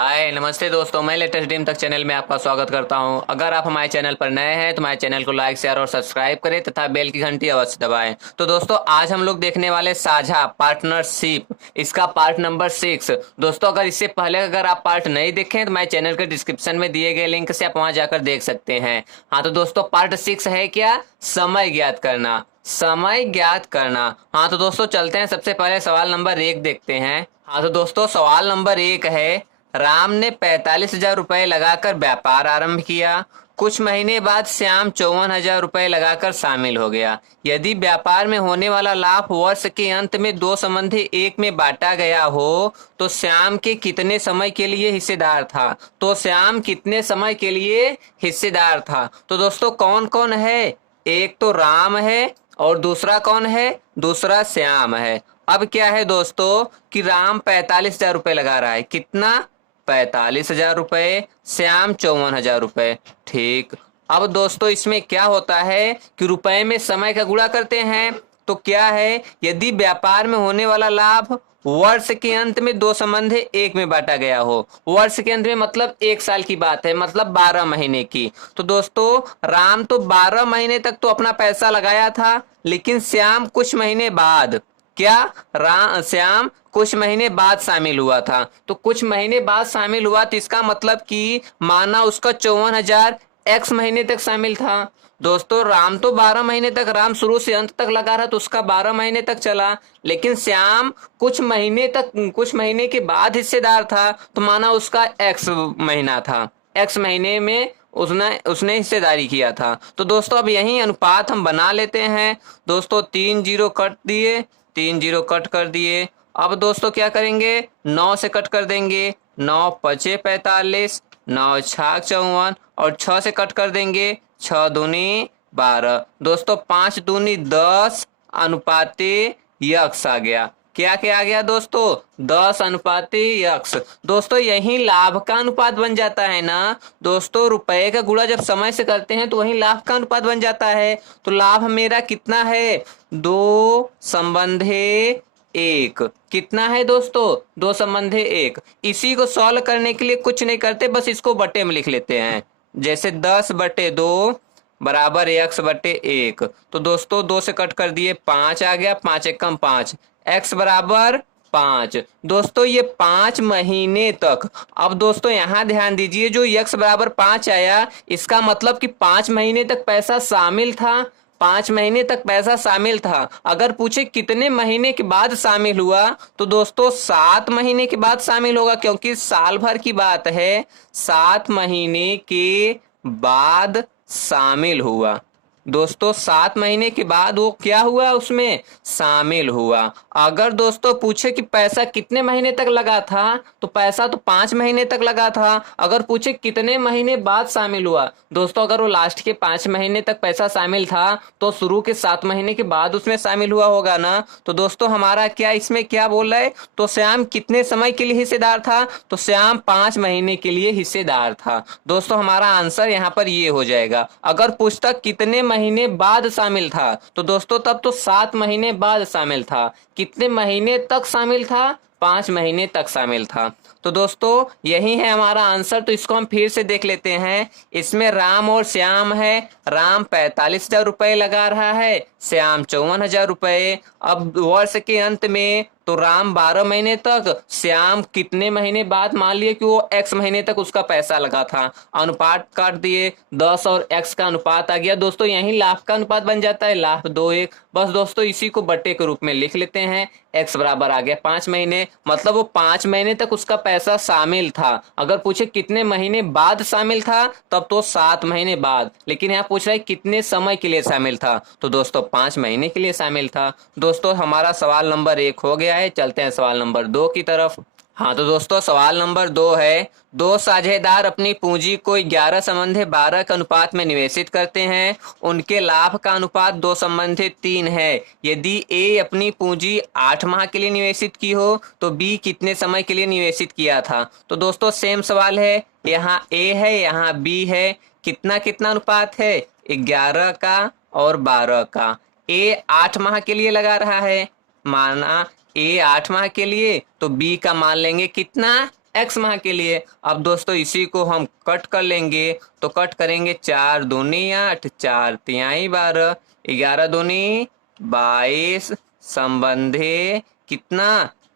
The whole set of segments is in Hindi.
हाय नमस्ते दोस्तों, मैं लेटेस्ट ड्रीम तक चैनल में आपका स्वागत करता हूं। अगर आप हमारे चैनल पर नए हैं तो हमारे चैनल को लाइक शेयर और सब्सक्राइब करें तथा बेल की घंटी अवश्य दबाएं। तो दोस्तों आज हम लोग देखने वाले साझा पार्टनरशिप, इसका पार्ट नंबर 6। दोस्तों अगर इससे पहले अगर आप पार्ट नहीं देखें तो हमारे चैनल के डिस्क्रिप्शन में दिए गए लिंक से आप वहां जाकर देख सकते हैं। हाँ तो दोस्तों पार्ट 6 है क्या, समय ज्ञात करना। समय ज्ञात करना। हाँ तो दोस्तों चलते हैं, सबसे पहले सवाल नंबर 1 देखते हैं। हाँ तो दोस्तों सवाल नंबर 1 है, राम ने 45,000 रुपए लगाकर व्यापार आरंभ किया। कुछ महीने बाद श्याम 54,000 रुपए लगाकर शामिल हो गया। यदि व्यापार में होने वाला लाभ वर्ष के अंत में दो संबंधी एक में बांटा गया हो तो श्याम के कितने समय के लिए हिस्सेदार था। तो श्याम कितने समय के लिए हिस्सेदार था। तो दोस्तों कौन कौन है, एक तो राम है और दूसरा कौन है, दूसरा श्याम है। अब क्या है दोस्तों कि राम 45,000 रुपए लगा रहा है, कितना, 45,000 रुपए, श्याम 54,000 रुपए। ठीक। अब दोस्तों इसमें क्या होता है कि रुपए में समय का गुणा करते हैं। तो क्या है, यदि व्यापार में होने वाला लाभ वर्ष के अंत में दो संबंध एक में बांटा गया हो, वर्ष के अंत में मतलब 1 साल की बात है, मतलब 12 महीने की। तो दोस्तों राम तो 12 महीने तक तो अपना पैसा लगाया था, लेकिन श्याम कुछ महीने बाद, क्या श्याम कुछ महीने बाद शामिल हुआ था। तो कुछ महीने बाद शामिल हुआ तो इसका मतलब कि माना उसका 54,000 एक्स महीने तक शामिल था। दोस्तों राम तो 12 महीने तक, राम शुरू से अंत तक लगा रहा तो उसका 12 महीने तक चला, लेकिन श्याम कुछ महीने तक, कुछ महीने के बाद हिस्सेदार था तो माना उसका एक्स महीना था, एक्स महीने में उसने उसने हिस्सेदारी किया था। तो दोस्तों अब यही अनुपात हम बना लेते हैं। दोस्तों 3 जीरो कट दिए, 3 जीरो कट कर दिए। अब दोस्तों क्या करेंगे, 9 से कट कर देंगे, 9 पचे 45, 9 छाक 54 और 6 से कट कर देंगे, 6 दूनी 12। दोस्तों 5 दूनी 10 अनुपाते यक्स आ गया। क्या क्या आ गया दोस्तों, 10 अनुपाते यक्स। दोस्तों यही लाभ का अनुपात बन जाता है ना। दोस्तों रुपए का गुणा जब समय से करते हैं तो वही लाभ का अनुपात बन जाता है। तो लाभ मेरा कितना है, दो संबंधे एक। कितना है दोस्तों, दो संबंधे एक। इसी को सॉल्व करने के लिए कुछ नहीं करते, बस इसको बटे में लिख लेते हैं। जैसे 10/2 बराबर x/1। तो दोस्तों 2 से कट कर दिए, 5 आ गया, 5 एकम 5, x बराबर 5। दोस्तों ये 5 महीने तक। अब दोस्तों यहां ध्यान दीजिए, जो x बराबर 5 आया इसका मतलब कि 5 महीने तक पैसा शामिल था, 5 महीने तक पैसा शामिल था। अगर पूछे कितने महीने के बाद शामिल हुआ तो दोस्तों 7 महीने के बाद शामिल होगा, क्योंकि साल भर की बात है, 7 महीने के बाद शामिल हुआ। दोस्तों 7 महीने के बाद वो क्या हुआ, उसमें शामिल हुआ। अगर दोस्तों पूछे कि पैसा कितने महीने तक लगा था तो पैसा तो 5 महीने तक लगा था। अगर पूछे कितने महीने बाद शामिल हुआ, दोस्तों अगर वो लास्ट के 5 महीने तक पैसा शामिल था तो शुरू के 7 महीने के बाद उसमें शामिल हुआ होगा ना। तो दोस्तों हमारा क्या इसमें क्या बोल रहा है, तो श्याम कितने समय के लिए हिस्सेदार था, तो श्याम 5 महीने के लिए हिस्सेदार था। दोस्तों हमारा आंसर यहाँ पर ये हो जाएगा। अगर पूछता कितने महीने बाद शामिल था तो दोस्तों तब तो 7 महीने बाद शामिल था। कितने महीने तक शामिल था, 5 महीने तक शामिल था। तो दोस्तों यही है हमारा आंसर। तो इसको हम फिर से देख लेते हैं। इसमें राम और श्याम है, राम 45,000 रुपए लगा रहा है, श्याम 54,000 रुपए। अब वर्ष के अंत में तो राम 12 महीने तक, श्याम कितने महीने बाद, मान लिया कि वो x महीने तक उसका पैसा लगा था। अनुपात काट दिए, 10 और x का अनुपात आ गया। दोस्तों यही लाभ का अनुपात बन जाता है, लाभ 2:1। बस दोस्तों इसी को बट्टे के रूप में लिख लेते हैं। x बराबर आ गया 5 महीने, मतलब वो 5 महीने तक उसका पैसा शामिल था। अगर पूछे कितने महीने बाद शामिल था तब तो 7 महीने बाद, लेकिन यहाँ पूछ रहा है कितने समय के लिए शामिल था, तो दोस्तों 5 महीने के लिए शामिल था। दोस्तों हमारा सवाल नंबर 1 हो गया है। चलते हैं सवाल नंबर 2 की तरफ। हाँ तो दोस्तों सवाल नंबर 2 है, दो साझेदार अपनी पूंजी को 11 संबंधी 12 के अनुपात में निवेशित करते हैं। उनके लाभ का अनुपात 2 संबंधी 3 है। यदि ए अपनी पूंजी 8 माह के लिए निवेशित की हो तो बी कितने समय के लिए निवेशित किया था। तो दोस्तों सेम सवाल है, यहाँ ए है यहाँ बी है, कितना कितना अनुपात है, 11 का और 12 का। ए 8 माह के लिए लगा रहा है, माना ए 8 माह के लिए, तो बी का मान लेंगे कितना, x माह के लिए। अब दोस्तों इसी को हम कट कर लेंगे, तो कट करेंगे 4 दूनी 8, 4 तिहाई 12, 11 दूनी 22, संबंधे कितना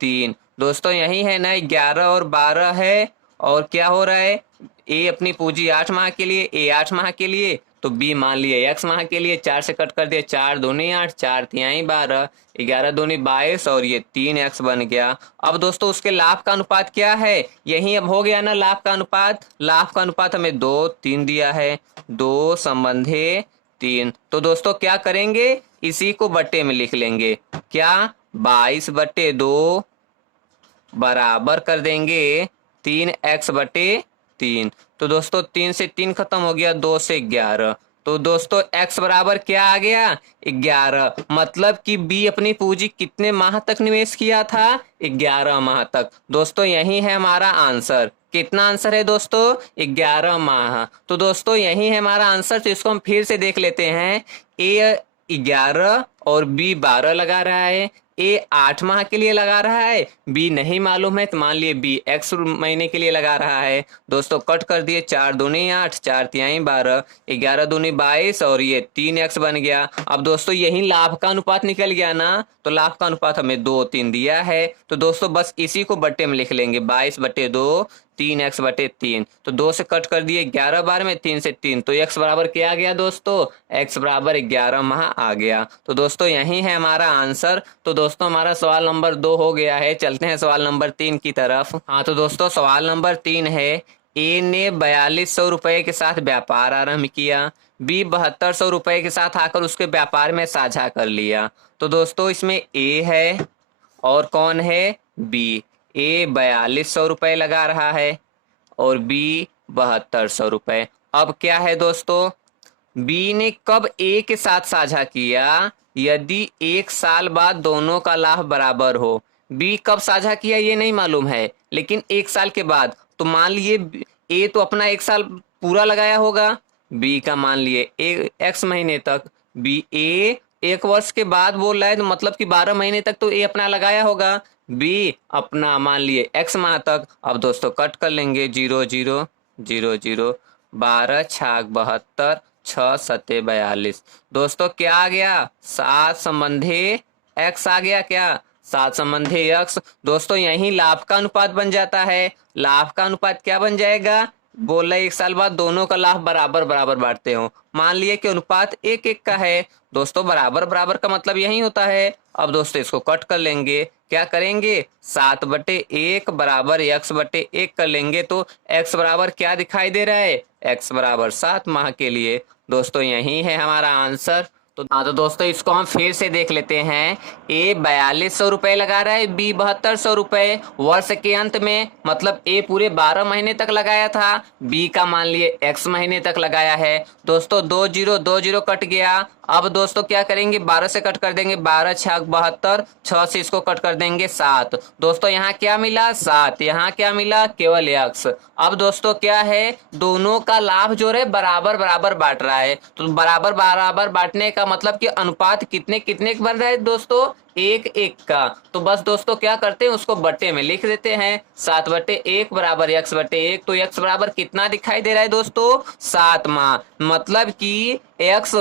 3। दोस्तों यही है ना, 11 और 12 है, और क्या हो रहा है, ए अपनी पूंजी 8 माह के लिए, ए 8 माह के लिए, तो बी मान लिए x माह के लिए। 4 से कट कर दिया, 4 दूनी 8, 4 तिहाई 12, 11 दूनी 22, और ये 3x बन गया। अब दोस्तों उसके लाभ का अनुपात क्या है, यही अब हो गया ना लाभ का अनुपात। लाभ का अनुपात हमें 2 3 दिया है, 2 संबंधे 3। तो दोस्तों क्या करेंगे, इसी को बट्टे में लिख लेंगे, क्या 22/2 बराबर कर देंगे 3x/3। तो दोस्तों 3 से 3 खत्म हो गया, 2 से 11, तो दोस्तों x बराबर क्या आ गया 11। मतलब कि b अपनी पूंजी कितने माह तक निवेश किया था, 11 माह तक। दोस्तों यही है हमारा आंसर। कितना आंसर है दोस्तों, 11 माह। तो दोस्तों यही है हमारा आंसर। तो इसको हम फिर से देख लेते हैं। a 11 और b 12 लगा रहा है, ए 8 माह के लिए लगा रहा है, बी नहीं मालूम है, तो मान लिए बी x महीने के लिए लगा रहा है। दोस्तों कट कर दिए, 4 दूनी 8, 4 तिहाई 12, 11 दूनी 22, और ये 3x बन गया। अब दोस्तों यही लाभ का अनुपात निकल गया ना, तो लाभ का अनुपात हमें 2 3 दिया है। तो दोस्तों बस इसी को बट्टे में लिख लेंगे, 22/2 3x/3। तो 2 से कट कर दिए, 11 बार में 3 से 3, तो x बराबर क्या आ गया दोस्तों, x बराबर 11 माह आ गया। तो दोस्तों यही है हमारा आंसर। तो दोस्तों हमारा सवाल नंबर 2 हो गया है। चलते हैं सवाल नंबर 3 की तरफ। हाँ तो दोस्तों सवाल नंबर 3 है, ए ने 4200 रुपए के साथ व्यापार आरंभ किया, बी 7200 रुपए के साथ आकर उसके व्यापार में साझा कर लिया। तो दोस्तों इसमें ए है और कौन है, बी। ए 4200 रुपए लगा रहा है और बी 7200 रुपए। अब क्या है दोस्तों, बी ने कब ए के साथ साझा किया, यदि 1 साल बाद दोनों का लाभ बराबर हो। बी कब साझा किया ये नहीं मालूम है, लेकिन 1 साल के बाद। तो मान लिए ए तो अपना 1 साल पूरा लगाया होगा, बी का मान लिए x महीने तक, बी ए 1 वर्ष के बाद बोल रहा है, तो मतलब कि 12 महीने तक तो ए अपना लगाया होगा, बी अपना मान लिए x माह तक। अब दोस्तों कट कर लेंगे, 0 0 0 0, 12 छाक 72, 6 सत्ते 42। दोस्तों क्या आ गया, 7 संबंधे x आ गया, क्या 7 संबंधे x। दोस्तों यही लाभ का अनुपात बन जाता है। लाभ का अनुपात क्या बन जाएगा, बोल रहा है 1 साल बाद दोनों का लाभ बराबर बराबर बांटते हो। मान लिए कि अनुपात 1:1 का है। दोस्तों बराबर बराबर का मतलब यही होता है। अब दोस्तों इसको कट कर लेंगे, क्या करेंगे, 7/1 बराबर x/1 कर लेंगे, तो x बराबर क्या दिखाई दे रहा है, x बराबर 7 माह के लिए। दोस्तों यही है हमारा आंसर। तो हाँ तो दोस्तों इसको हम फिर से देख लेते हैं। ए 4200 रुपए लगा रहा है, बी 7200 रुपए वर्ष के अंत में, मतलब ए पूरे 12 महीने तक लगाया था, बी का मान लिए x महीने तक लगाया है। दोस्तों 2 0 2 0 कट गया। अब दोस्तों क्या करेंगे, 12 से कट कर देंगे, 12 छाक 72, 6 से इसको कट कर देंगे 7। दोस्तों यहाँ क्या मिला 7, यहाँ क्या मिला केवल x। अब दोस्तों क्या है, दोनों का लाभ जो है बराबर बराबर बांट रहा है। तो बराबर बराबर बांटने का मतलब कि अनुपात कितने कितने बन रहा है दोस्तों, 1:1 का। तो बस दोस्तों क्या करते हैं, उसको बट्टे में लिख देते हैं, 7/1 बराबर x/1। तो x बराबर कितना दिखाई दे रहा है दोस्तों, 7 माह। मतलब कि x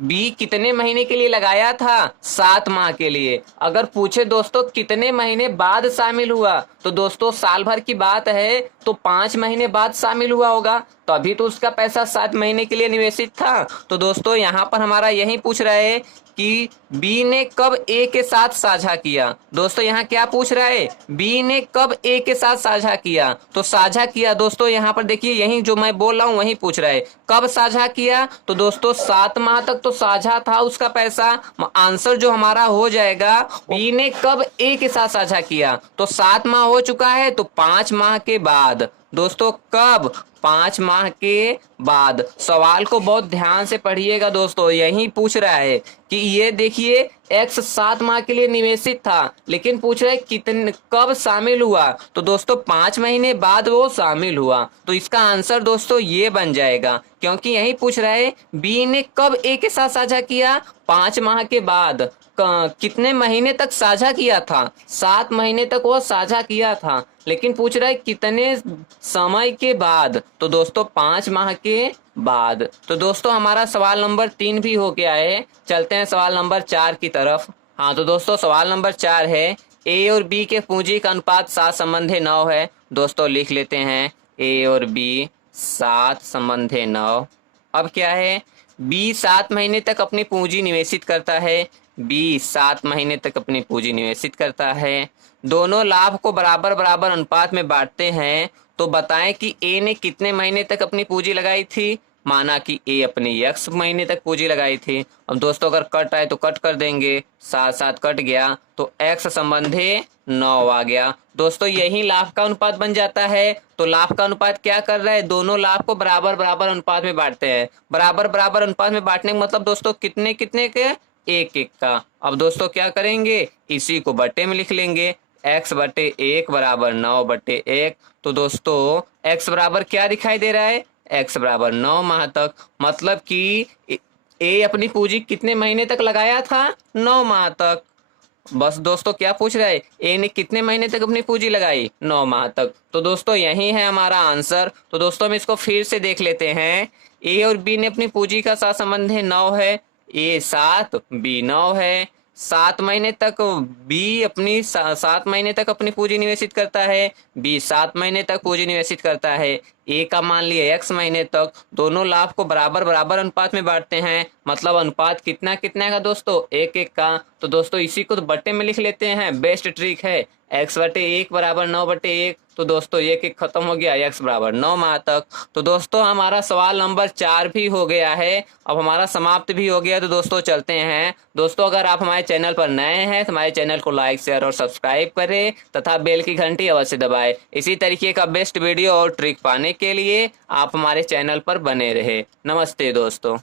बी कितने महीने के लिए लगाया था, 7 माह के लिए। अगर पूछे दोस्तों कितने महीने बाद शामिल हुआ, तो दोस्तों साल भर की बात है, तो 5 महीने बाद शामिल हुआ होगा, तो अभी तो उसका पैसा 7 महीने के लिए निवेशित था। तो दोस्तों यहाँ पर हमारा यही पूछ रहा है कि बी ने कब ए के साथ साझा किया। दोस्तों यहाँ क्या पूछ रहा है, बी ने कब ए के साथ साझा किया। तो साझा किया दोस्तों यहाँ पर देखिए, यही जो मैं बोल रहा हूँ वही पूछ रहा है, कब साझा किया। तो दोस्तों 7 माह तक तो साझा था उसका पैसा। आंसर जो हमारा हो जाएगा, बी ने कब ए के साथ साझा किया, तो 7 माह हो चुका है, तो 5 माह के बाद। दोस्तों कब, 5 माह के बाद। सवाल को बहुत ध्यान से पढ़िएगा दोस्तों, यही पूछ रहा है कि ये देखिए x 7 माह के लिए निवेशित था, लेकिन पूछ रहा है कितने कब शामिल हुआ। तो दोस्तों 5 महीने बाद वो शामिल हुआ। तो इसका आंसर दोस्तों ये बन जाएगा, क्योंकि यही पूछ रहा है बी ने कब ए के साथ साझा किया, 5 माह के बाद। कितने महीने तक साझा किया था? 7 महीने तक वो साझा किया था, लेकिन पूछ रहा है कितने समय के बाद? तो दोस्तों 5 माह के बाद। तो दोस्तों हमारा सवाल नंबर 3 भी हो गया है। चलते हैं सवाल नंबर 4 की तरफ। हाँ तो दोस्तों सवाल नंबर 4 है, ए और बी के पूंजी का अनुपात 7 संबंधे 9 है। दोस्तों लिख लेते हैं, ए और बी 7 संबंधे 9। अब क्या है, बी 7 महीने तक अपनी पूंजी निवेशित करता है, बी 7 महीने तक अपनी पूंजी निवेशित करता है। दोनों लाभ को बराबर बराबर अनुपात में बांटते हैं। तो बताएं कि ए ने कितने महीने तक अपनी पूंजी लगाई थी? माना कि ए अपनी x महीने तक पूंजी लगाई थी। अब दोस्तों अगर कट आए तो कट कर देंगे, 7 कट गया तो x संबंधे 9 आ गया। दोस्तों यही लाभ का अनुपात बन जाता है। तो लाभ का अनुपात क्या कर रहा है, दोनों लाभ को बराबर बराबर अनुपात में बांटते हैं। बराबर बराबर अनुपात में बांटने का मतलब दोस्तों कितने कितने के, 1 का। अब दोस्तों क्या करेंगे, इसी को बट्टे में लिख लेंगे, x बटे 1 बराबर 9 बटे 1। तो दोस्तों x बराबर क्या दिखाई दे रहा है, x बराबर 9 माह तक। मतलब कि ए अपनी पूंजी कितने महीने तक लगाया था, 9 माह तक। बस दोस्तों क्या पूछ रहा है, ए ने कितने महीने तक अपनी पूंजी लगाई, 9 माह तक। तो दोस्तों यही है हमारा आंसर। तो दोस्तों हम इसको फिर से देख लेते हैं। ए और बी ने अपनी पूंजी का साथ संबंध है 9 है, ए 7 बी 9 है। 7 महीने तक बी अपनी 7 महीने तक अपनी पूंजी निवेशित करता है, बी 7 महीने तक पूंजी निवेशित करता है। ए का मान लिया x महीने तक। दोनों लाभ को बराबर बराबर अनुपात में बांटते हैं। मतलब अनुपात कितना कितना का दोस्तों, 1 का। तो दोस्तों इसी को तो बट्टे में लिख लेते हैं, बेस्ट ट्रिक है। x बटे 1 बराबर 9 बटे 1। तो दोस्तों 1 खत्म हो गया, x बराबर 9 माह तक। तो दोस्तों हमारा सवाल नंबर 4 भी हो गया है। अब हमारा समाप्त भी हो गया। तो दोस्तों चलते हैं। दोस्तों अगर आप हमारे चैनल पर नए हैं तो हमारे चैनल को लाइक शेयर और सब्सक्राइब करें तथा बेल की घंटी अवश्य दबाएं। इसी तरीके का बेस्ट वीडियो और ट्रिक पाने के लिए आप हमारे चैनल पर बने रहे। नमस्ते दोस्तों।